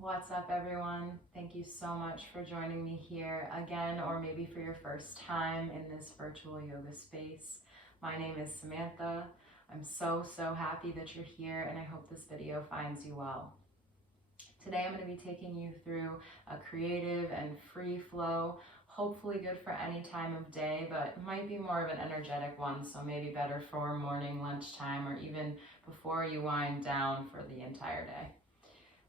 What's up, everyone? Thank you so much for joining me here again, or maybe for your first time in this virtual yoga space. My name is Samantha. I'm so happy that you're here, and I hope this video finds you well. Today I'm going to be taking you through a creative and free flow, hopefully good for any time of day, but might be more of an energetic one, so maybe better for morning, lunchtime, or even before you wind down for the entire day.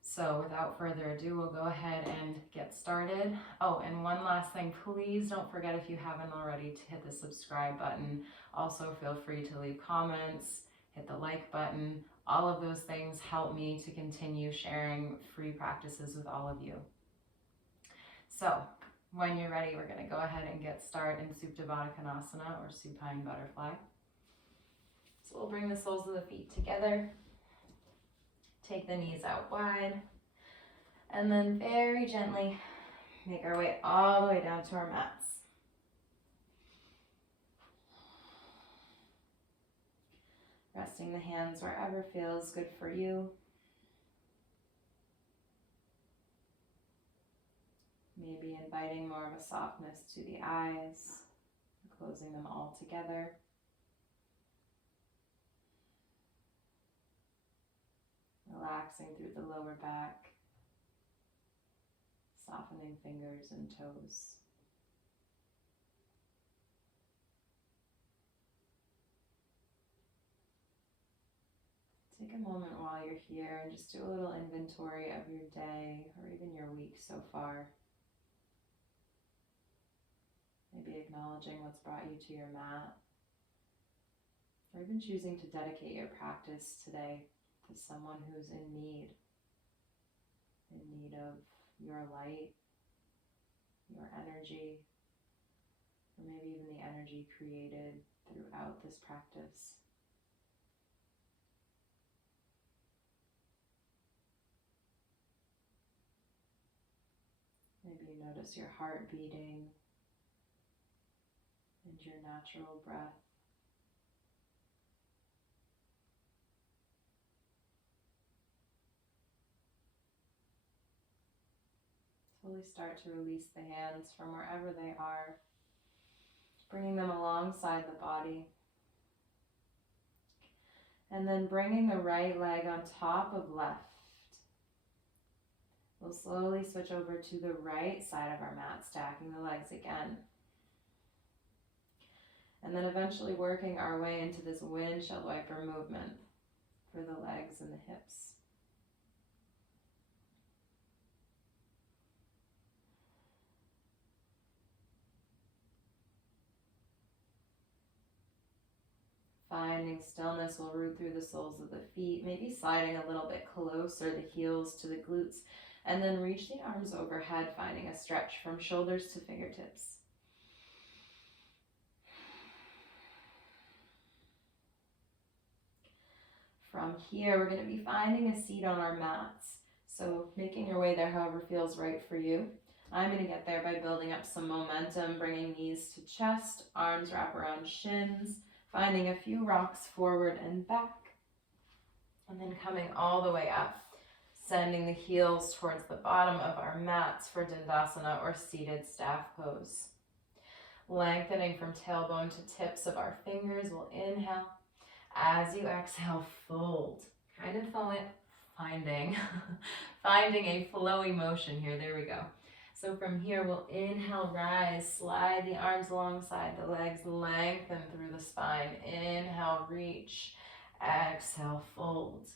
So without further ado, we'll go ahead and get started. Oh, and one last thing, please don't forget, if you haven't already, to hit the subscribe button. Also feel free to leave comments, hit the like button. All of those things help me to continue sharing free practices with all of you. So when you're ready, we're going to go ahead and get started in Supta Baddha Konasana, or supine butterfly. So we'll bring the soles of the feet together. Take the knees out wide, and then very gently make our way all the way down to our mats. Resting the hands wherever feels good for you. Maybe inviting more of a softness to the eyes, closing them all together. Relaxing through the lower back, softening fingers and toes. Take a moment while you're here and just do a little inventory of your day or even your week so far. Maybe acknowledging what's brought you to your mat, or even choosing to dedicate your practice today to someone who's in need of your light, your energy, or maybe even the energy created throughout this practice. Maybe you notice your heart beating and your natural breath. Slowly start to release the hands from wherever they are, bringing them alongside the body. And then bringing the right leg on top of left. We'll slowly switch over to the right side of our mat, stacking the legs again. And then eventually working our way into this windshield wiper movement for the legs and the hips. Finding stillness, will root through the soles of the feet, maybe sliding a little bit closer the heels to the glutes, and then reach the arms overhead, finding a stretch from shoulders to fingertips. From here, we're going to be finding a seat on our mats. So making your way there however feels right for you. I'm going to get there by building up some momentum, bringing knees to chest, arms wrap around shins, finding a few rocks forward and back, and then coming all the way up, sending the heels towards the bottom of our mats for Dandasana, or seated staff pose. Lengthening from tailbone to tips of our fingers, we'll inhale. As you exhale, fold. Kind of finding a flowy motion here. There we go. So from here, we'll inhale, rise, slide the arms alongside the legs, lengthen through the spine. Inhale, reach. Exhale, fold.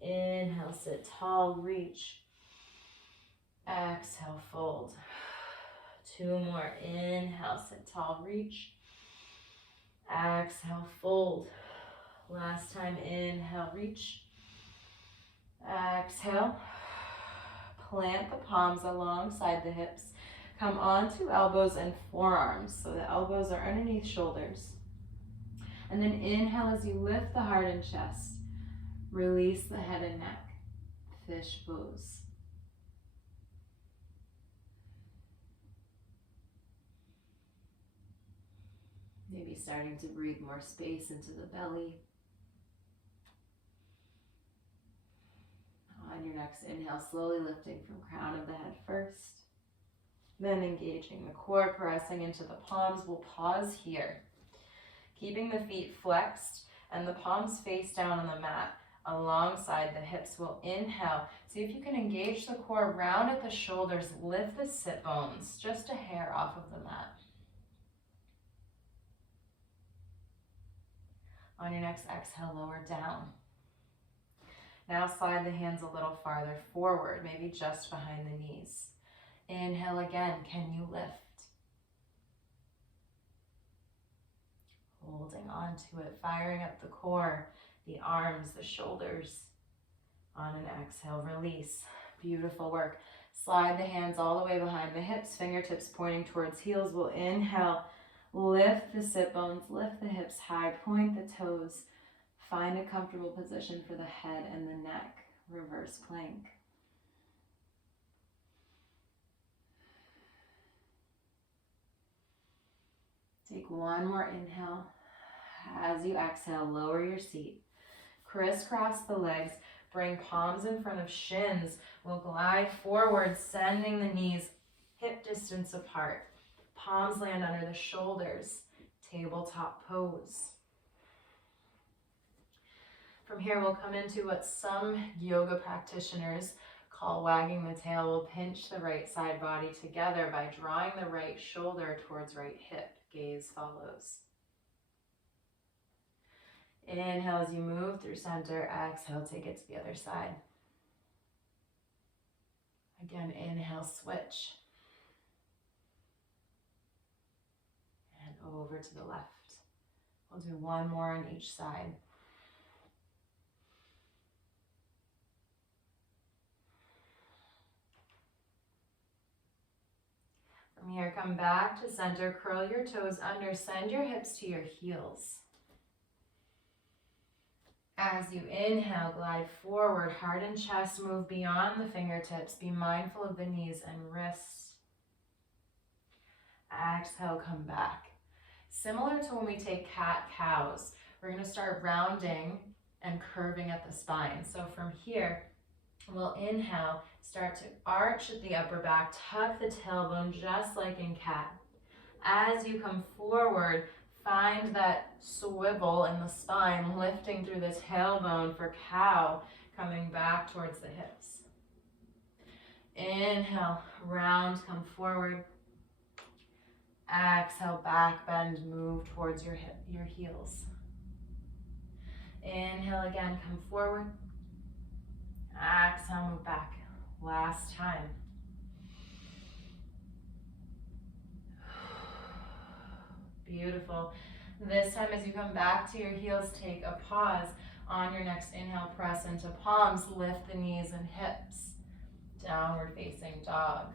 Inhale, sit tall, reach. Exhale, fold. Two more. Inhale, sit tall, reach. Exhale, fold. Last time, inhale, reach. Exhale. Plant the palms alongside the hips. Come onto elbows and forearms. So the elbows are underneath shoulders. And then inhale as you lift the heart and chest. Release the head and neck. Fish pose. Maybe starting to breathe more space into the belly. On your next inhale, slowly lifting from crown of the head first. Then engaging the core, pressing into the palms. We'll pause here. Keeping the feet flexed and the palms face down on the mat alongside the hips. We'll inhale. See if you can engage the core, round at the shoulders, lift the sit bones, just a hair off of the mat. On your next exhale, lower down. Now slide the hands a little farther forward, maybe just behind the knees. Inhale again, can you lift? Holding on to it, firing up the core, the arms, the shoulders. On an exhale, release. Beautiful work. Slide the hands all the way behind the hips, fingertips pointing towards heels. We'll inhale, lift the sit bones, lift the hips high, point the toes. Find a comfortable position for the head and the neck. Reverse plank. Take one more inhale. As you exhale, lower your seat. Crisscross the legs. Bring palms in front of shins. We'll glide forward, sending the knees hip distance apart. Palms land under the shoulders. Tabletop pose. From here, we'll come into what some yoga practitioners call wagging the tail. We'll pinch the right side body together by drawing the right shoulder towards right hip. Gaze follows. Inhale as you move through center. Exhale, take it to the other side. Again, inhale, switch. And over to the left. We'll do one more on each side. From here, come back to center, curl your toes under, send your hips to your heels. As you inhale, glide forward, heart and chest move beyond the fingertips. Be mindful of the knees and wrists. Exhale, come back. Similar to when we take cat-cows, we're going to start rounding and curving at the spine. So from here, we'll inhale, start to arch at the upper back, tuck the tailbone just like in cat. As you come forward, find that swivel in the spine, lifting through the tailbone for cow, coming back towards the hips. Inhale, round, come forward. Exhale, back bend, move towards your heels. Inhale again, come forward. Exhale, move back. Last time. Beautiful. This time as you come back to your heels, take a pause. On your next inhale, press into palms, lift the knees and hips. Downward facing dog.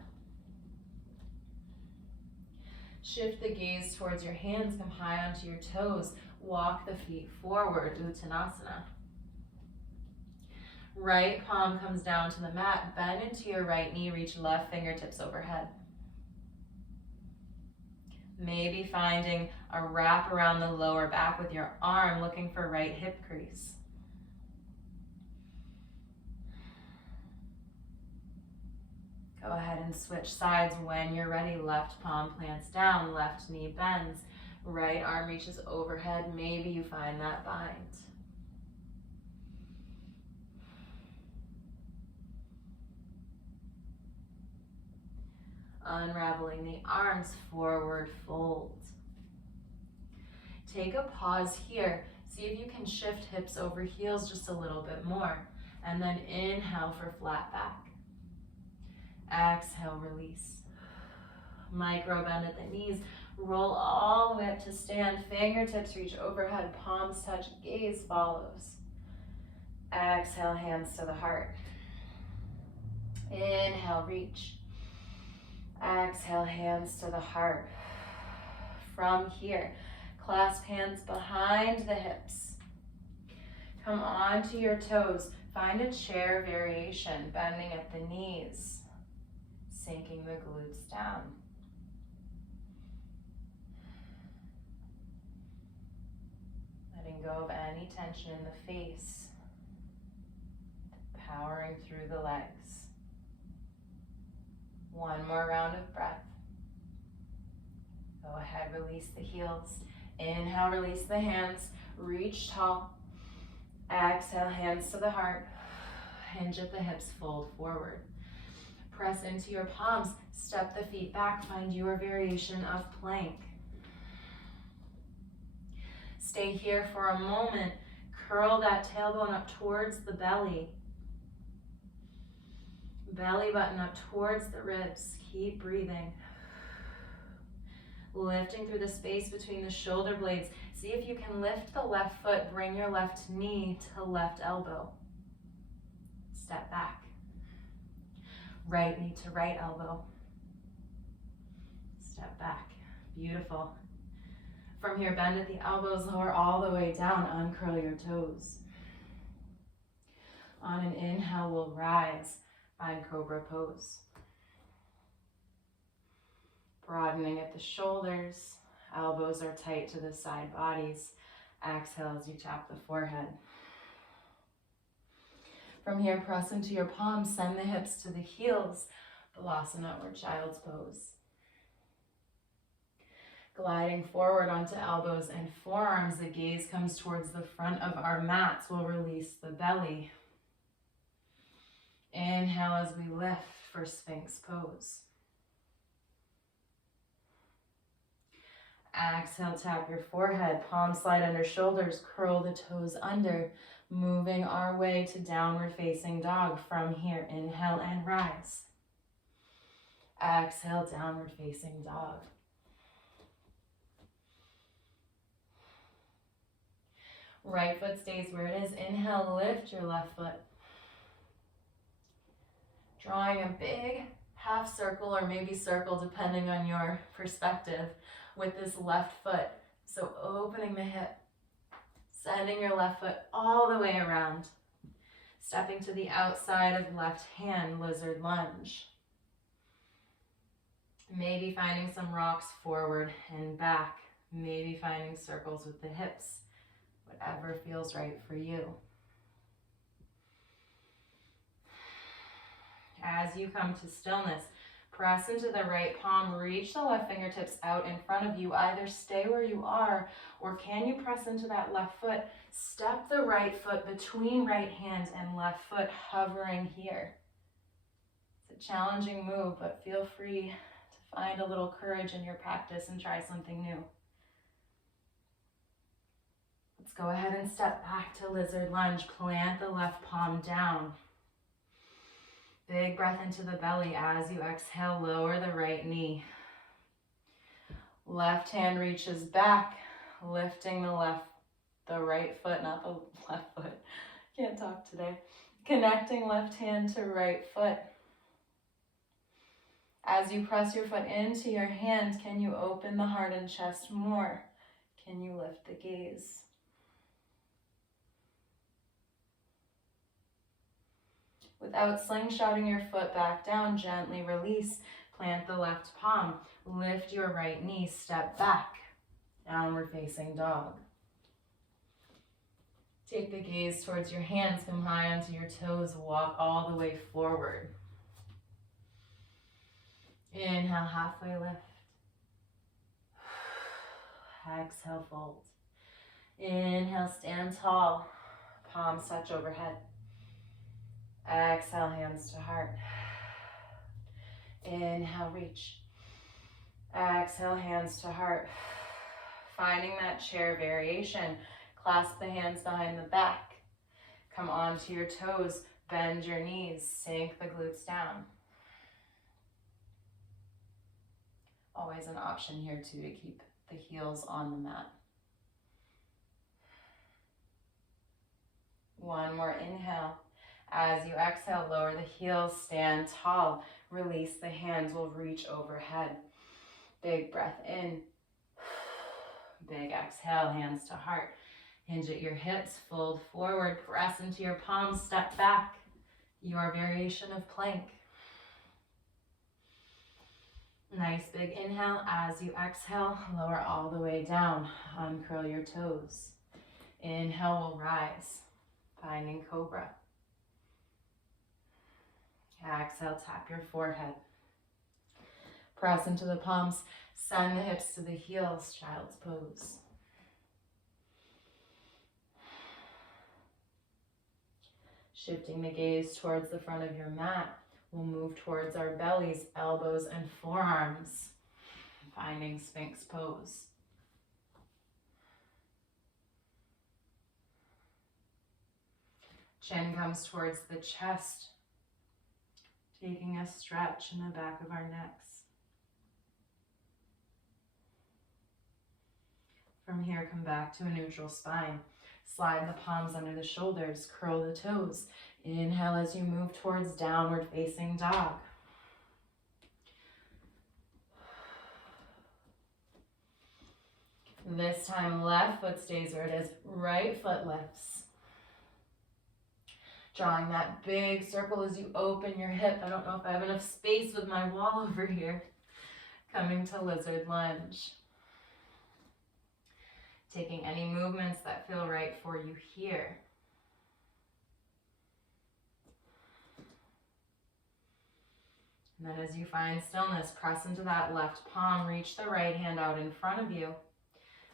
Shift the gaze towards your hands, come high onto your toes. Walk the feet forward, Uttanasana. Right palm comes down to the mat, bend into your right knee, reach left fingertips overhead. Maybe finding a wrap around the lower back with your arm, looking for right hip crease. Go ahead and switch sides when you're ready. Left palm plants down, left knee bends, right arm reaches overhead. Maybe you find that bind. Unraveling the arms, forward fold. Take a pause here. See if you can shift hips over heels just a little bit more. And then inhale for flat back. Exhale, release. Micro bend at the knees. Roll all the way up to stand. Fingertips reach overhead. Palms touch. Gaze follows. Exhale, hands to the heart. Inhale, reach. Exhale, hands to the heart. From here, clasp hands behind the hips. Come onto your toes. Find a chair variation, bending at the knees, sinking the glutes down. Letting go of any tension in the face, the powering through the legs. One more round of breath. Go ahead, release the heels. Inhale, release the hands, reach tall. Exhale, hands to the heart. Hinge at the hips, fold forward. Press into your palms, step the feet back, find your variation of plank. Stay here for a moment. Curl that tailbone up towards the belly. Belly button up towards the ribs. Keep breathing. Lifting through the space between the shoulder blades. See if you can lift the left foot, bring your left knee to left elbow. Step back. Right knee to right elbow. Step back. Beautiful. From here, bend at the elbows, lower all the way down, uncurl your toes. On an inhale, we'll rise, find cobra pose. Broadening at the shoulders, elbows are tight to the side bodies. Exhale as you tap the forehead. From here, press into your palms, send the hips to the heels, Balasana or child's pose. Gliding forward onto elbows and forearms, the gaze comes towards the front of our mats. We'll release the belly. Inhale as we lift for Sphinx pose. Exhale, tap your forehead, palms slide under shoulders, curl the toes under, moving our way to downward facing dog. From here, inhale and rise. Exhale, downward facing dog. Right foot stays where it is. Inhale, lift your left foot. Drawing a big half circle or maybe circle depending on your perspective with this left foot. So opening the hip, sending your left foot all the way around. Stepping to the outside of left hand, lizard lunge. Maybe finding some rocks forward and back. Maybe finding circles with the hips. Whatever feels right for you. As you come to stillness, press into the right palm, reach the left fingertips out in front of you. Either stay where you are, or can you press into that left foot? Step the right foot between right hand and left foot, hovering here. It's a challenging move, but feel free to find a little courage in your practice and try something new. Let's go ahead and step back to lizard lunge. Plant the left palm down. Big breath into the belly. As you exhale, lower the right knee. Left hand reaches back, lifting the right foot, not the left foot. Can't talk today. Connecting left hand to right foot. As you press your foot into your hand, can you open the heart and chest more? Can you lift the gaze? Without slingshotting your foot back down, gently release. Plant the left palm. Lift your right knee. Step back. Downward facing dog. Take the gaze towards your hands. Come high onto your toes. Walk all the way forward. Inhale, halfway lift. Exhale, fold. Inhale, stand tall. Palms touch overhead. Exhale, hands to heart. Inhale, reach. Exhale, hands to heart. Finding that chair variation. Clasp the hands behind the back. Come onto your toes. Bend your knees. Sink the glutes down. Always an option here too to keep the heels on the mat. One more inhale. As you exhale, lower the heels, stand tall. Release the hands, will reach overhead. Big breath in. Big exhale, hands to heart. Hinge at your hips, fold forward, press into your palms, step back. Your variation of plank. Nice big inhale. As you exhale, lower all the way down. Uncurl your toes. Inhale, will rise. Finding cobra. Exhale, tap your forehead. Press into the palms. Send the hips to the heels, child's pose. Shifting the gaze towards the front of your mat, we'll move towards our bellies, elbows, and forearms, finding Sphinx pose. Chin comes towards the chest, taking a stretch in the back of our necks. From here, come back to a neutral spine. Slide the palms under the shoulders, curl the toes. Inhale as you move towards downward facing dog. This time, left foot stays where it is, right foot lifts. Drawing that big circle as you open your hip. I don't know if I have enough space with my wall over here. Coming to lizard lunge. Taking any movements that feel right for you here. And then as you find stillness, press into that left palm, reach the right hand out in front of you.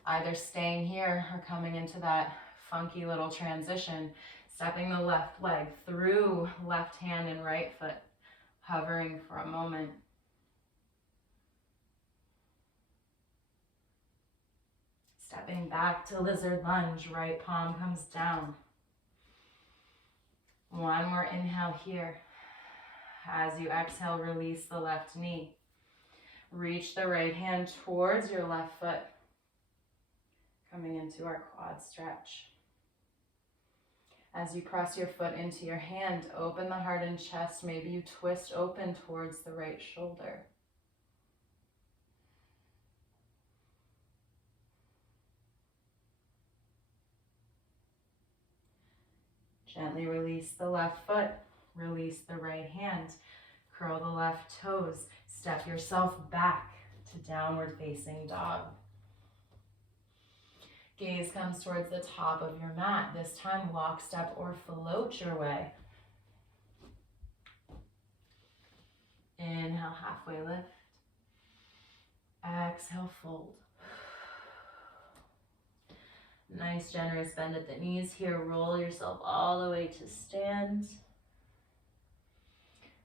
Either staying here or coming into that funky little transition, stepping the left leg through left hand and right foot, hovering for a moment. Stepping back to lizard lunge, right palm comes down. One more inhale here. As you exhale, release the left knee. Reach the right hand towards your left foot. Coming into our quad stretch. As you press your foot into your hand, open the heart and chest. Maybe you twist open towards the right shoulder. Gently release the left foot, release the right hand, curl the left toes, step yourself back to downward facing dog. Gaze comes towards the top of your mat. This time, lockstep or float your way. Inhale, halfway lift. Exhale, fold. Nice generous bend at the knees here. Roll yourself all the way to stand.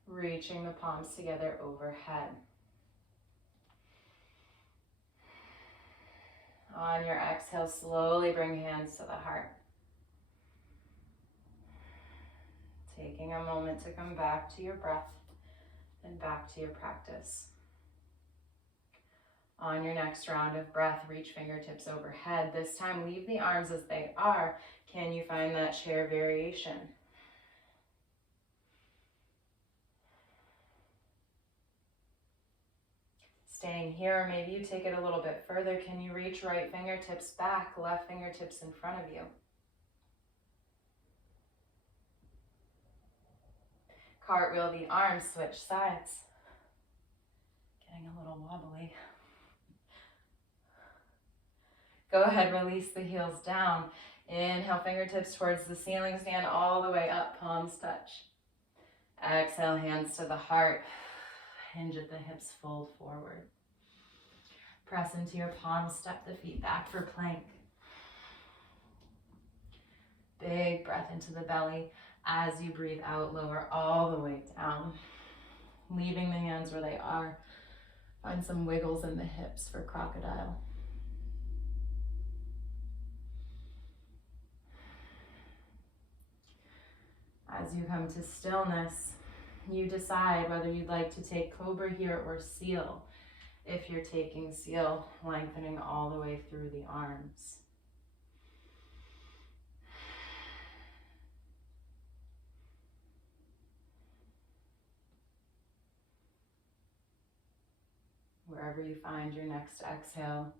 Reaching the palms together overhead. On your exhale, slowly bring hands to the heart. Taking a moment to come back to your breath and back to your practice. On your next round of breath, reach fingertips overhead. This time, leave the arms as they are. Can you find that chair variation? Staying here, maybe you take it a little bit further. Can you reach right fingertips back, left fingertips in front of you? Cartwheel the arms, switch sides. Getting a little wobbly. Go ahead, release the heels down. Inhale, fingertips towards the ceiling, stand all the way up, palms touch. Exhale, hands to the heart. Hinge at the hips, fold forward. Press into your palms, step the feet back for plank. Big breath into the belly. As you breathe out, lower all the way down. Leaving the hands where they are. Find some wiggles in the hips for crocodile. As you come to stillness, you decide whether you'd like to take cobra here or seal. If you're taking seal, lengthening all the way through the arms. Wherever you find your next exhale,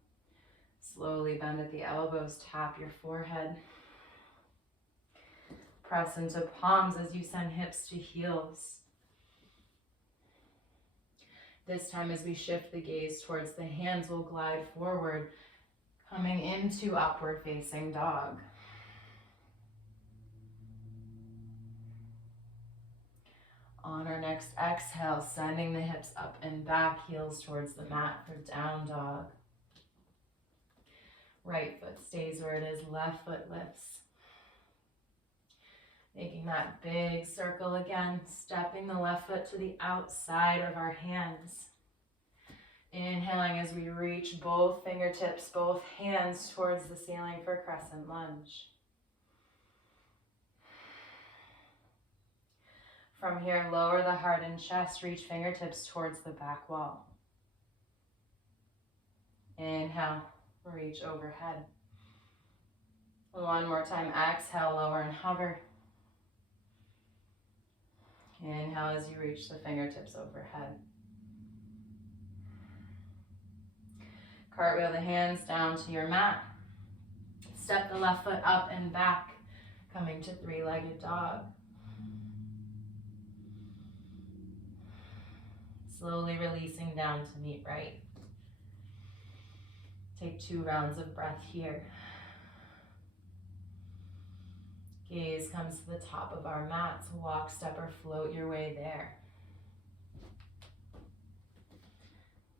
slowly bend at the elbows, tap your forehead. Press into palms as you send hips to heels. This time, as we shift the gaze towards the hands, we'll glide forward, coming into upward facing dog. On our next exhale, sending the hips up and back, heels towards the mat for down dog. Right foot stays where it is, left foot lifts. Making that big circle again, stepping the left foot to the outside of our hands. Inhaling as we reach both fingertips, both hands towards the ceiling for crescent lunge. From here, lower the heart and chest, reach fingertips towards the back wall. Inhale, reach overhead. One more time, exhale, lower and hover. Inhale as you reach the fingertips overhead. Cartwheel the hands down to your mat. Step the left foot up and back, coming to three-legged dog. Slowly releasing down to meet right. Take 2 rounds of breath here. Gaze comes to the top of our mats. Walk, step, or float your way there.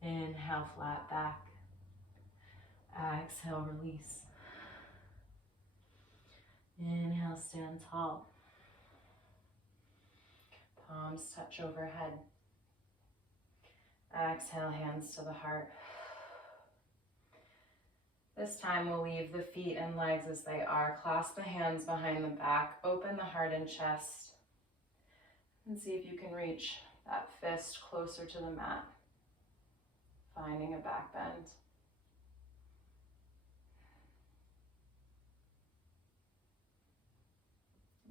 Inhale, flat back. Exhale, release. Inhale, stand tall. Palms touch overhead. Exhale, hands to the heart. This time we'll leave the feet and legs as they are. Clasp the hands behind the back. Open the heart and chest. And see if you can reach that fist closer to the mat. Finding a back bend.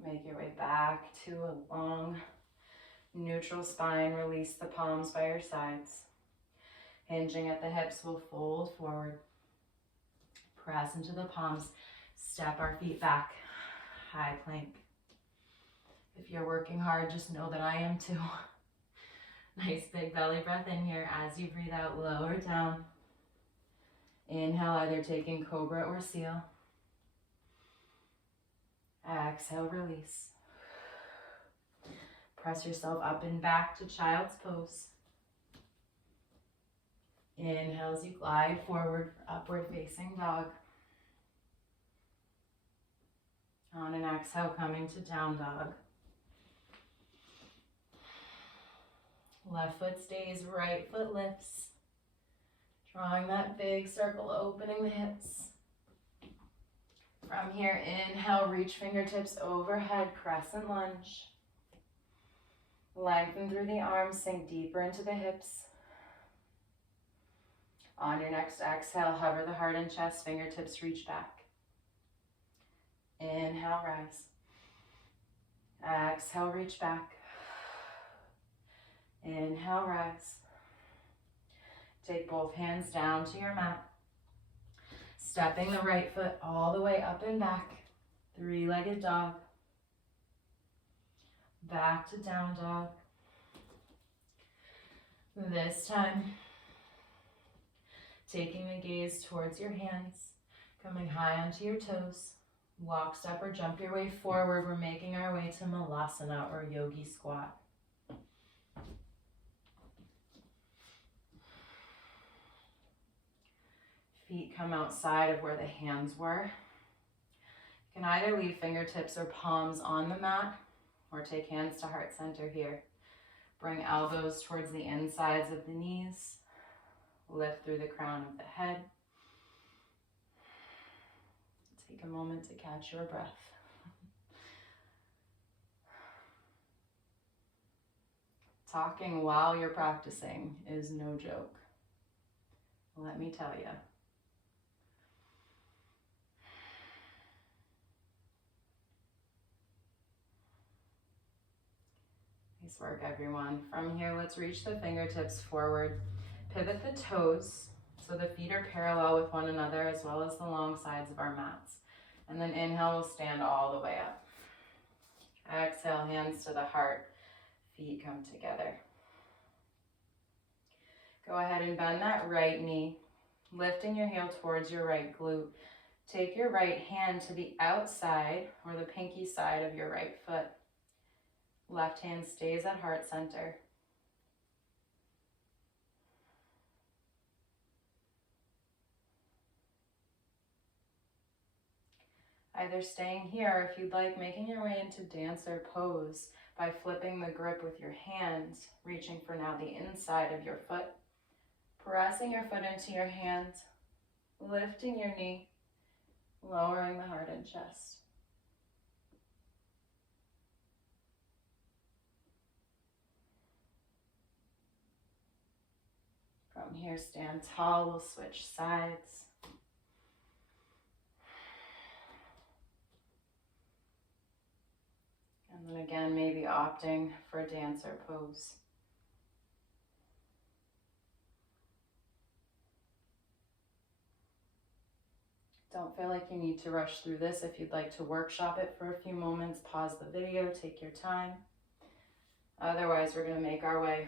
Make your way back to a long, neutral spine. Release the palms by your sides. Hinging at the hips, we'll fold forward. Press into the palms. Step our feet back. High plank. If you're working hard, just know that I am too. Nice big belly breath in here. As you breathe out, lower down. Inhale, either taking cobra or seal. Exhale, release. Press yourself up and back to child's pose. Inhale as you glide forward for upward facing dog. On an exhale, coming to down dog. Left foot stays, right foot lifts. Drawing that big circle, opening the hips. From here, inhale, reach fingertips overhead, crescent lunge. Lengthen through the arms, sink deeper into the hips. On your next exhale, hover the heart and chest, fingertips reach back. Inhale, rise. Exhale, reach back. Inhale, rise. Take both hands down to your mat. Stepping the right foot all the way up and back. Three-legged dog. Back to down dog. This time, taking the gaze towards your hands, coming high onto your toes. Walk, step, or jump your way forward. We're making our way to Malasana or Yogi Squat. Feet come outside of where the hands were. You can either leave fingertips or palms on the mat or take hands to heart center here. Bring elbows towards the insides of the knees. Lift through the crown of the head. Take a moment to catch your breath. Talking while you're practicing is no joke. Let me tell you. Nice work, everyone. From here, let's reach the fingertips forward. Pivot the toes so the feet are parallel with one another as well as the long sides of our mats. And then inhale, we'll stand all the way up. Exhale, hands to the heart. Feet come together. Go ahead and bend that right knee, lifting your heel towards your right glute. Take your right hand to the outside or the pinky side of your right foot. Left hand stays at heart center. Either staying here, if you'd like, making your way into dancer pose by flipping the grip with your hands, reaching for now the inside of your foot, pressing your foot into your hand, lifting your knee, lowering the heart and chest. From here, stand tall. We'll switch sides. And then again, maybe opting for dancer pose. Don't feel like you need to rush through this. If you'd like to workshop it for a few moments, pause the video, take your time. Otherwise, we're going to make our way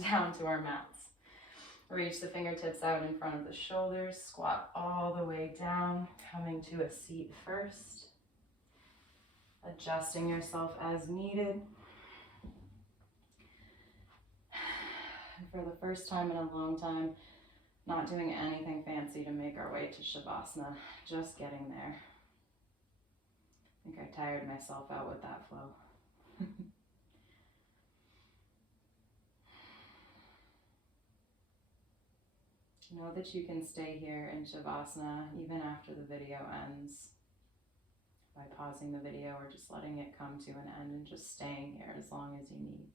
down to our mats. Reach the fingertips out in front of the shoulders, squat all the way down, coming to a seat first. Adjusting yourself as needed. And for the first time in a long time, not doing anything fancy to make our way to Shavasana, just getting there. I think I tired myself out with that flow. Know that you can stay here in Shavasana even after the video ends by pausing the video or just letting it come to an end and just staying here as long as you need.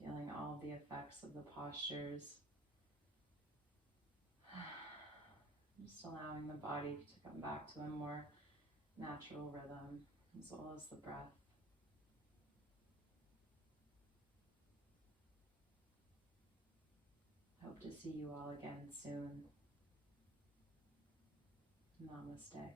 Feeling all the effects of the postures. Just allowing the body to come back to a more natural rhythm as well as the breath. Hope to see you all again soon. Namaste.